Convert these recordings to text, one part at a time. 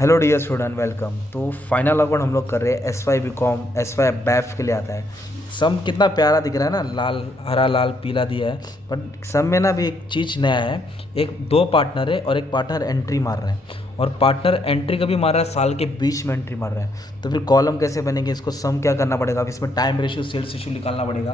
Hello dear student, welcome. तो final account हम लोग कर रहे हैं S Y B Com S Y BAF के लिए आता है। सम कितना प्यारा दिख रहा है ना, लाल हरा लाल पीला दिया है। बट सम में ना भी एक चीज़ नया है। एक दो पार्टनर है और एक पार्टनर एंट्री मार रहा है, और पार्टनर एंट्री कभी मार रहा है साल के बीच में एंट्री मार रहा है। तो फिर कॉलम कैसे बनेंगे, इसको सम क्या करना पड़ेगा, इसमें टाइम रेशियो सेल्स रेशियो निकालना पड़ेगा।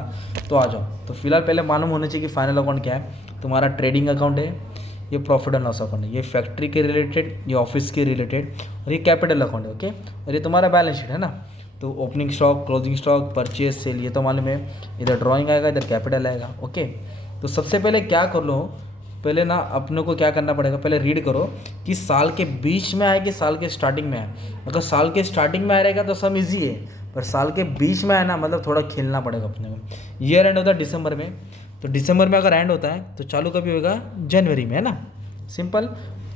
तो आ जाओ। तो फिलहाल पहले मालूम होना चाहिए कि फाइनल अकाउंट क्या है। तुम्हारा ट्रेडिंग अकाउंट है, ये प्रॉफिट एंड लॉस अकाउंट है, ये फैक्ट्री के रिलेटेड, ये ऑफिस के रिलेटेड, और ये कैपिटल अकाउंट है। ओके, और ये तुम्हारा बैलेंस शीट है ना। तो opening stock, closing stock, purchase, sale, ये तो मालूम है। इधर ड्राइंग आएगा, इधर कैपिटल आएगा। ओके, तो सबसे पहले क्या कर लो, पहले ना अपने को क्या करना पड़ेगा, पहले रीड करो कि साल के बीच में आए कि साल के स्टार्टिंग में आए। अगर साल के स्टार्टिंग में आ रहेगा तो सब इजी है, पर साल के बीच में आए ना, मतलब थोड़ा खेलना पड़ेगा अपने को। ईयर एंड होता है दिसंबर में, तो दिसंबर में अगर एंड होता है तो चालू कभी होगा, जनवरी में, है ना। सिंपल।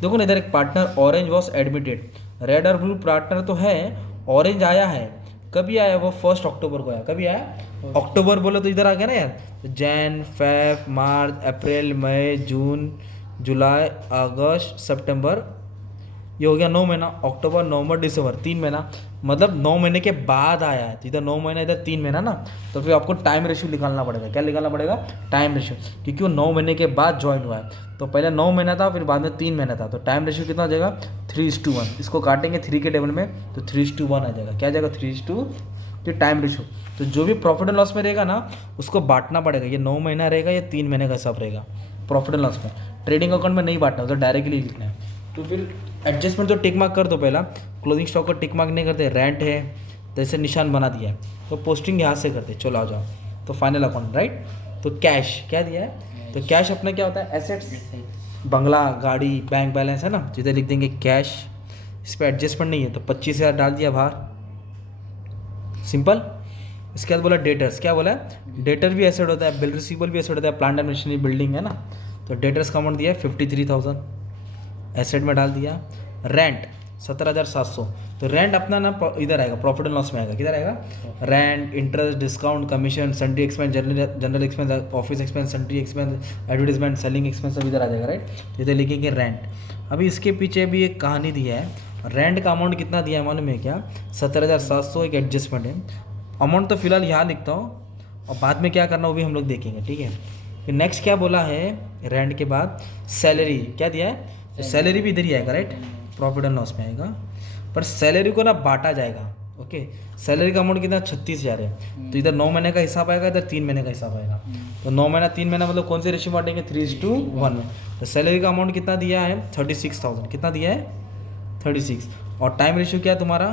देखो ना, इधर एक partner orange was admitted, red और ब्लू पार्टनर तो है, ऑरेंज आया है। कभी आया वो? 1 अक्टूबर को आया। कभी आया? अक्टूबर बोलो तो इधर आ गया ना यार। तो जैन, फेब, मार्च, अप्रैल, मई, जून, जुलाई, अगस्त, सितंबर, ये हो गया 9 महीना। अक्टूबर, नवंबर, दिसंबर, 3 महीना, मतलब 9 महीने के बाद आया है। तो इधर 9 महीना, इधर 3 महीना ना। तो फिर आपको टाइम रेशियो निकालना पड़ेगा। क्या निकालना पड़ेगा? टाइम रेशियो, क्योंकि वो 9 महीने के बाद ज्वाइन हुआ है। तो पहले 9 महीना था, फिर बाद में 3 महीना था। तो टाइम रेशियो कितना हो जाएगा? 3:1। इसको काटेंगे 3 के टेबल में तो 3:1 आ जाएगा। क्या आ जाएगा? 3:2। तो टाइम रेशियो, तो जो भी प्रॉफिट एंड लॉस में रहेगा ना, उसको बांटना पड़ेगा। ये 9 महीना रहेगा, ये 3 महीने का हिसाब रहेगा प्रॉफिट एंड लॉस में। ट्रेडिंग अकाउंट में नहीं बांटना, तो डायरेक्टली लिखना है। तो फिर एडजस्टमेंट तो टिक मार्क कर दो पहला। क्लोजिंग स्टॉक को टिक मार्क नहीं करते, रेंट है तो ऐसे निशान बना दिया है, तो पोस्टिंग यहाँ से करते। चलो आ जाओ। तो फाइनल अकाउंट, राइट। तो कैश क्या दिया है? तो कैश अपना क्या होता है? एसेट्स, बंगला, गाड़ी, बैंक बैलेंस, है ना। जिधर लिख देंगे कैश। इस पर एडजस्टमेंट नहीं है तो 25,000 डाल दिया बाहर, सिंपल। इसके बाद बोला डेटर्स। क्या बोला है? डेटर भी एसेट होता है, बिल रिसीवेबल भी एसेट होता है, प्लांट एंड मशीनरी, बिल्डिंग, है ना। तो डेटर्स का अमाउंट दिया है 53,000, एसेट में डाल दिया। रेंट 17,700, तो रेंट अपना ना इधर आएगा, प्रॉफिट एंड लॉस में आएगा। किधर आएगा? Rent, interest, discount, commission, sundry expense, general expense, office expense, sundry expense, advertisement, selling expense, सब इधर आ जाएगा, राइट। इधर लिखेंगे रेंट। अभी इसके पीछे भी एक कहानी दी है। रेंट का अमाउंट कितना दिया है मालूम है क्या? 17,700। एक एडजस्टमेंट है। अमाउंट तो फिलहाल यहाँ लिखता हूँ, और बाद में क्या करना वो भी हम लोग देखेंगे, ठीक है। फिर नेक्स्ट क्या बोला है? रेंट के बाद सैलरी क्या दिया है? तो सैलरी भी इधर ही आएगा, राइट, प्रॉफिट एंड लॉस में आएगा। पर सैलरी को ना बांटा जाएगा। ओके, सैलरी का अमाउंट कितना? 36,000 है। तो इधर 9 महीने का हिसाब आएगा, इधर 3 महीने का हिसाब आएगा। तो 9 महीना 3 महीना मतलब कौन से रेशियो बांटेंगे? 3:1 में। तो सैलरी का अमाउंट कितना दिया है? 36,000। कितना दिया है? 36। और टाइम रेशियो क्या है तुम्हारा?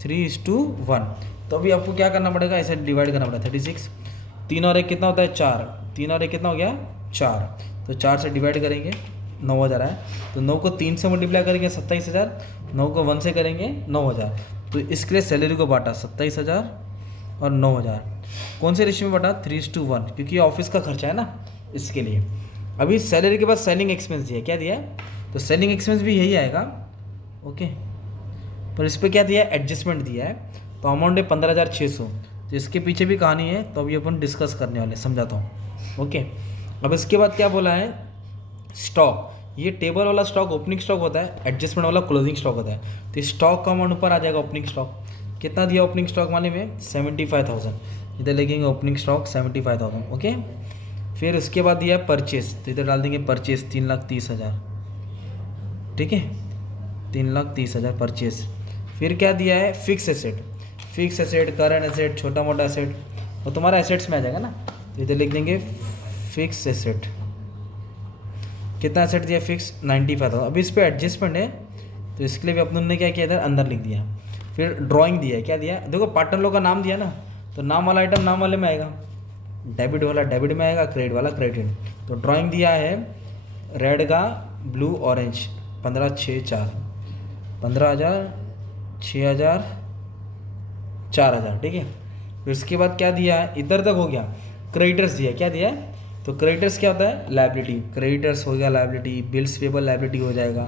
3:1। तो अभी आपको क्या करना पड़ेगा? ऐसे डिवाइड करना पड़ेगा। 36, 3 और 1 कितना होता है? 4। 3 और 1 कितना हो गया? 4। तो 4 से डिवाइड करेंगे, 9,000 है। तो 9 को 3 से मल्टीप्लाई करेंगे 27,000, 9 को 1 से करेंगे 9,000। तो इसके लिए सैलरी को बांटा 27,000 और 9,000। कौन से रेशियो में बांटा? 3:1, क्योंकि ऑफिस का खर्चा है ना, इसके लिए। अभी सैलरी के बाद सेलिंग एक्सपेंस दिया है। क्या दिया है? तो सेलिंग एक्सपेंस भी यही आएगा। ओके, पर इस पर क्या दिया है? एडजस्टमेंट दिया है। तो अमाउंट है 15,600। तो इसके पीछे भी कहानी है, तो अभी अपन डिस्कस करने वाले, समझाता हूँ। ओके, अब इसके बाद क्या बोला है? स्टॉक। ये टेबल वाला स्टॉक ओपनिंग स्टॉक होता है, एडजस्टमेंट वाला क्लोजिंग स्टॉक होता है। तो स्टॉक का अमाउंट ऊपर आ जाएगा। ओपनिंग स्टॉक कितना दिया? ओपनिंग स्टॉक वाले में 75,000। इधर लिखेंगे ओपनिंग स्टॉक 75,000। ओके, फिर उसके बाद दिया परचेस, तो इधर डाल देंगे परचेस 3,30,000। ठीक है, 3,30,000 परचेस। फिर क्या दिया है? Fix asset. Fix asset, current asset, छोटा मोटा एसेट, वो तुम्हारा एसेट्स में आ जाएगा ना। तो इधर लिख देंगे फिक्स एसेट। कितना एसेट दिया? फिक्स 95,000। अभी इस पर एडजस्टमेंट है, तो इसके लिए भी अपन ने क्या किया? इधर अंदर लिख दिया। फिर ड्राइंग दिया है। क्या दिया? देखो पार्टनर लोग का नाम दिया ना, तो नाम वाला आइटम नाम वाले में आएगा, डेबिट वाला डेबिट में आएगा, क्रेडिट वाला क्रेडिट। तो ड्राइंग दिया है रेड का, ब्लू, ऑरेंज, 15,6,4, 15,000, 6,000, 4,000। ठीक है, फिर उसके बाद क्या दिया है? इधर तक हो गया। क्रेडिटर्स दिया है। क्या दिया है? तो क्रेडिटर्स क्या होता है? लाइबिलिटी। क्रेडिटर्स हो गया लाइबिलिटी, बिल्स पेबल लाइबिलिटी हो जाएगा,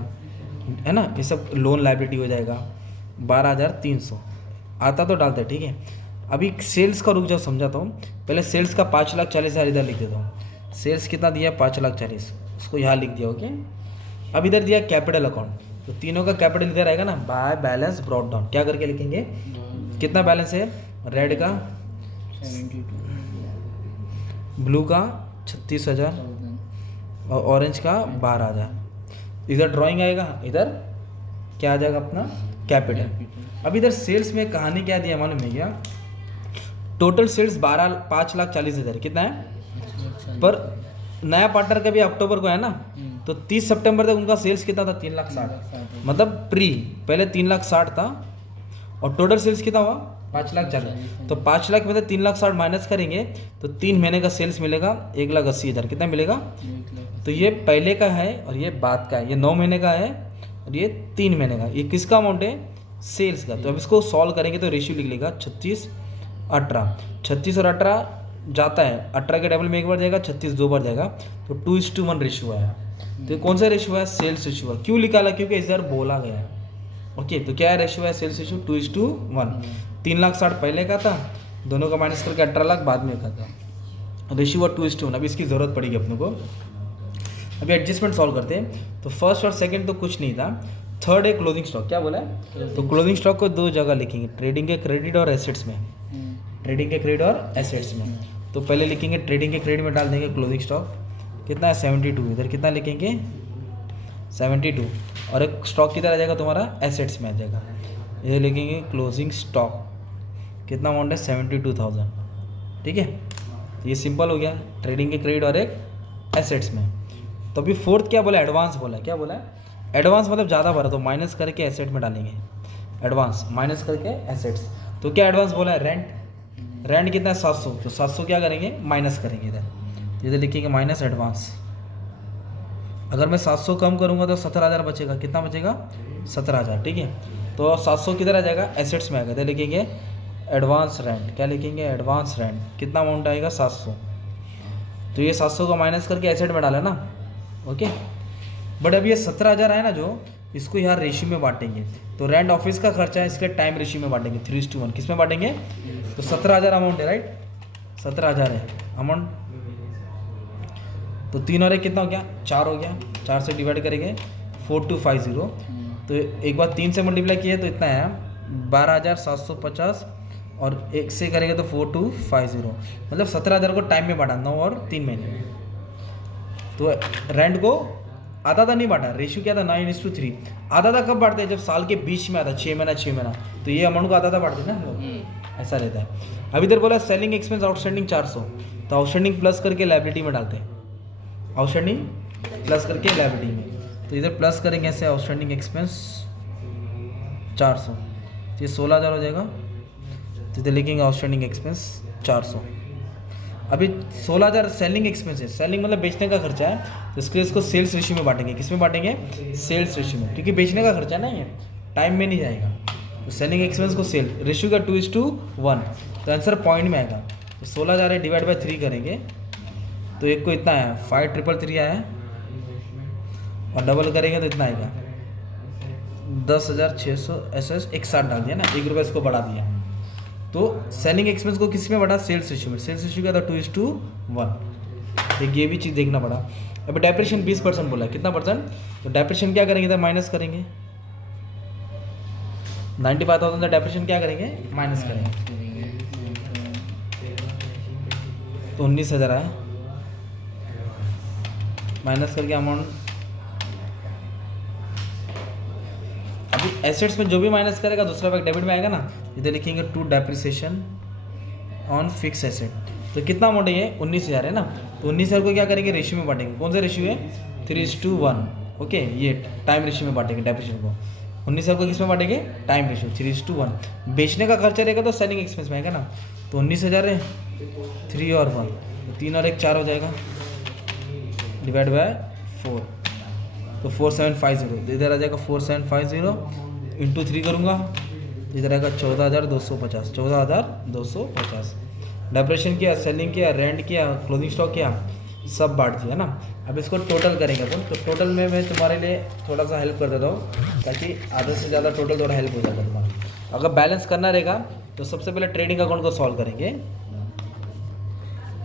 है ना, ये सब लोन लाइबिलिटी हो जाएगा। 12,300 आता तो डालते, ठीक है। अभी सेल्स का रुक जाओ, समझाता हूँ। पहले सेल्स का 5,40,000 इधर लिख देता हूँ। सेल्स कितना दिया? 5,40,000, उसको यहाँ लिख दिया। ओके, अब इधर दिया कैपिटल अकाउंट। तो तीनों का कैपिटल इधर आएगा ना, बाय बैलेंस ब्रॉट डाउन। क्या करके लिखेंगे, कितना बैलेंस है, रेड का 72 ब्लू का 36,000 और ऑरेंज का 12,000। इधर ड्राइंग आएगा, इधर क्या आ जाएगा अपना कैपिटल। अब इधर सेल्स में कहानी क्या दिया मालूम है क्या, टोटल सेल्स 5,40,000 कितना है, पर नया पार्टनर का भी अक्टूबर को है ना, तो 30 सितंबर तक उनका सेल्स कितना था, 3,60,000, मतलब प्री पहले 3,60,000 था और टोटल सेल्स कितना हुआ 5,40,000। तो 5 लाख में से 3,60,000 माइनस करेंगे तो 3 महीने का सेल्स मिलेगा 1,80,000। कितना मिलेगा, तो ये पहले का है और ये बाद का है, ये 9 महीने का है और ये 3 महीने का। ये किसका अमाउंट है, सेल्स का। तो अब इसको सॉल्व करेंगे तो रेशियो लिख लेगा 36, 18, 36 और 18 जाता है, 18 के डबल में एक बार जाएगा, 36 दो बार जाएगा, तो 2:1 रेशियो आया। तो ये कौन सा रेशियो है, सेल्स रेशियो है। क्यों निकाला, क्योंकि इधर बोला गया है। ओके, तो क्या रेशियो है, सेल्स रेशियो 2:1। 3,60,000 पहले का था, दोनों का माइनस करके 18 लाख बाद में का था, रेशियो हुआ 2:1। अभी इसकी ज़रूरत पड़ेगी अपने को। अभी एडजस्टमेंट सॉल्व करते हैं। तो फर्स्ट और सेकंड तो कुछ नहीं था, थर्ड है क्लोजिंग स्टॉक। क्या बोला है, तो क्लोजिंग स्टॉक को दो जगह लिखेंगे, ट्रेडिंग के क्रेडिट और एसेट्स में, ट्रेडिंग के क्रेडिट और एसेट्स में। तो पहले लिखेंगे ट्रेडिंग के क्रेडिट में डाल देंगे क्लोजिंग स्टॉक कितना है 72, इधर कितना लिखेंगे 72, और एक स्टॉक किधर आ जाएगा तुम्हारा एसेट्स में आ जाएगा, ये लिखेंगे क्लोजिंग स्टॉक कितना अमाउंट है 72,000। ठीक है, ये सिंपल हो गया, ट्रेडिंग के क्रेडिट और एक एसेट्स में। तो अभी फोर्थ क्या बोला, एडवांस बोला। क्या बोला, एडवांस मतलब ज़्यादा भरा तो माइनस करके एसेट में डालेंगे, एडवांस माइनस करके एसेट्स। तो क्या एडवांस बोला है, रेंट, रेंट कितना है 700, तो 700 क्या करेंगे माइनस करेंगे इधर, तो इधर लिखेंगे माइनस एडवांस। अगर मैं 700 कम करूँगा तो 17,000 बचेगा, कितना बचेगा 17,000। ठीक है, तो 700 किधर आ जाएगा एसेट्स में आएगा, इधर लिखेंगे एडवांस रेंट। क्या लिखेंगे, एडवांस रेंट, कितना अमाउंट आएगा 700, तो ये 700 का माइनस करके एसेट में डाला ना। ओके, बट अब ये 17,000 है ना जो, इसको यहाँ रेशियो में बांटेंगे। तो रेंट ऑफिस का खर्चा है, इसके टाइम रेशियो में बांटेंगे 3:1। किस में बांटेंगे, तो 17,000 अमाउंट है, राइट 17,000 है अमाउंट, तो 3 और 1 कितना हो गया 4 हो गया, 4 से डिवाइड करेंगे 4250, तो एक बार 3 से मल्टीप्लाई किए तो इतना है 12,750, और 1 से करेंगे तो 4250, मतलब 17,000 को टाइम में बांटा 9 और 3 महीने। तो रेंट को आधा आधा नहीं बांटा, रेशियो क्या था 9:3। आधा आधा कब बांटते हैं, जब साल के बीच में आता 6 महीना 6 महीना, तो ये अमाउंट को आधा आधा बांटते हैं ना लोग, ऐसा रहता है। अब इधर बोला सेलिंग एक्सपेंस आउटस्टैंडिंग 400, तो आउटस्टैंडिंग प्लस करके लायबिलिटी में डालते हैं, आउटस्टैंडिंग प्लस करके लायबिलिटी में, तो इधर प्लस करेंगे ऐसे आउटस्टैंडिंग एक्सपेंस 400, तो ये 16,000 हो जाएगा, तो इधर लिखेंगे आउटस्टैंडिंग एक्सपेंस 400। अभी 16,000 सेलिंग एक्सपेंस है, सेलिंग मतलब बेचने का खर्चा है, तो इसके इसको सेल्स रेशियो में बांटेंगे। किस में बांटेंगे, सेल्स रेशियो में, क्योंकि बेचने का खर्चा नहीं है, टाइम में नहीं जाएगा। तो सेलिंग एक्सपेंस को सेल रेशियो का 2:1, तो आंसर पॉइंट में आएगा। तो 16,000 है डिवाइड बाई 3 करेंगे तो एक को इतना है 5,333 आया है, और डबल करेंगे तो इतना आएगा 10,600। ऐसे 160 डाल दिया ना, 1 रुपये इसको बढ़ा दिया। तो सेलिंग एक्सपेंस को किस में बढ़ा, सेल्स रेशियो में। सेल्स रेशियो क्या था 2:1, एक ये भी चीज़ देखना पड़ा। अभी डेप्रिसिएशन 20% बोला, कितना परसेंट, तो डेप्रिसिएशन क्या करेंगे इधर माइनस करेंगे, 95,000 का डेप्रिसिएशन क्या करेंगे माइनस करेंगे, तो 19,000 आया, माइनस करके अमाउंट। अभी एसेट्स में जो भी माइनस करेगा दूसरा भाग डेबिट में आएगा ना, इधर लिखेंगे to depreciation on fix asset. तो कितना अमाउंट है ये 19,000 है ना, तो 19,000 को क्या करेंगे रेशियो में बांटेंगे। कौन सा रेशियो है 3:1। ओके, ये टाइम रेशियो में बांटेंगे डेप्रिसिएशन को। 19,000 को किस में बांटेंगे, टाइम रेशियो 3:1। बेचने का खर्चा रहेगा तो सेलिंग एक्सपेंस में आएगा ना, तो 19,000 है 3 और 1, तो 3 और 1 4 हो जाएगा, डिवाइड बाय 4, तो 4750, इधर आ जाएगा 4750 इंटू 3 करूँगा, इधर आएगा 14,250, 14,250। डेप्रिसिएशन किया, सेलिंग किया, रेंट किया, क्लोजिंग स्टॉक किया, सब बांट दिया ना। अब इसको टोटल करेंगे अपन, तो टोटल में मैं तुम्हारे लिए थोड़ा सा हेल्प कर देता हूँ, ताकि आधे से ज़्यादा टोटल थोड़ा हेल्प हो जाएगा तुम्हारा। अगर बैलेंस करना रहेगा तो सबसे पहले ट्रेडिंग अकाउंट को सॉल्व करेंगे,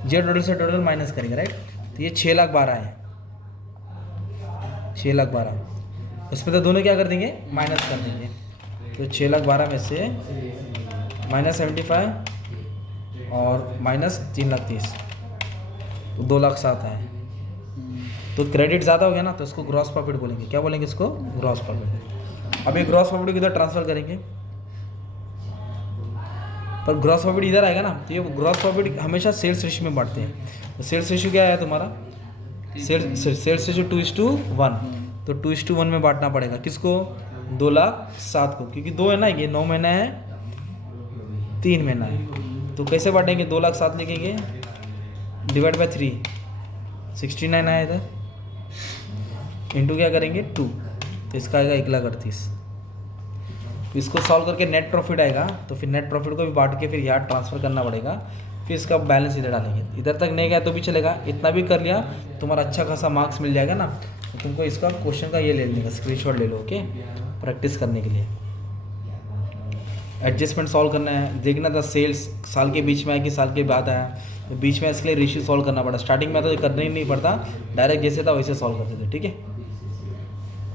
ये टोटल से टोटल माइनस करेंगे, राइट। तो ये 6,12,000 है, 6,12,000। इसमें तो दोनों क्या कर देंगे, माइनस कर देंगे। तो 6,12,000 में से -75 और -3,30,000 तो 2,07,000 है। तो क्रेडिट ज़्यादा हो गया ना, तो इसको ग्रॉस प्रॉफिट बोलेंगे। क्या बोलेंगे इसको, ग्रॉस प्रॉफिट। अब ये ग्रॉस प्रॉफिट किधर ट्रांसफ़र करेंगे, पर ग्रॉस प्रॉफिट इधर आएगा ना, तो ये ग्रॉस प्रॉफिट हमेशा सेल्स रेशियो में बांटते हैं। तो सेल्स रेशियो क्या है तुम्हारा, सेल्स रेशियो 2:1, तो 2:1 में बांटना पड़ेगा किसको, 2,07,000 को, क्योंकि 2 है ना, ये 9 महीना है 3 महीना है। तो कैसे बांटेंगे, 2,07,000 लिखेंगे डिवाइड बाय 3, 69 आया इधर, इंटू क्या करेंगे 2, तो इसका आएगा 1,38,000। तो इसको सॉल्व करके नेट प्रॉफिट आएगा, तो फिर नेट प्रॉफिट को भी बांट के फिर यहाँ ट्रांसफ़र करना पड़ेगा। फिर इसका बैलेंस इधर डालेंगे, इधर तक नहीं गया तो भी चलेगा, इतना भी कर लिया तुम्हारा अच्छा खासा मार्क्स मिल जाएगा ना। तो तुमको इसका क्वेश्चन का ये ले लेगा, स्क्रीनशॉट ले लो, ओके, प्रैक्टिस करने के लिए। एडजस्टमेंट सॉल्व करना है, देखना था सेल्स साल के बीच में आया कि साल के बाद आया, तो बीच में इसके लिए रेशियो सॉल्व करना पड़ा। स्टार्टिंग में तो करना ही नहीं पड़ता, डायरेक्ट जैसे था वैसे सॉल्व करते थे, ठीक है।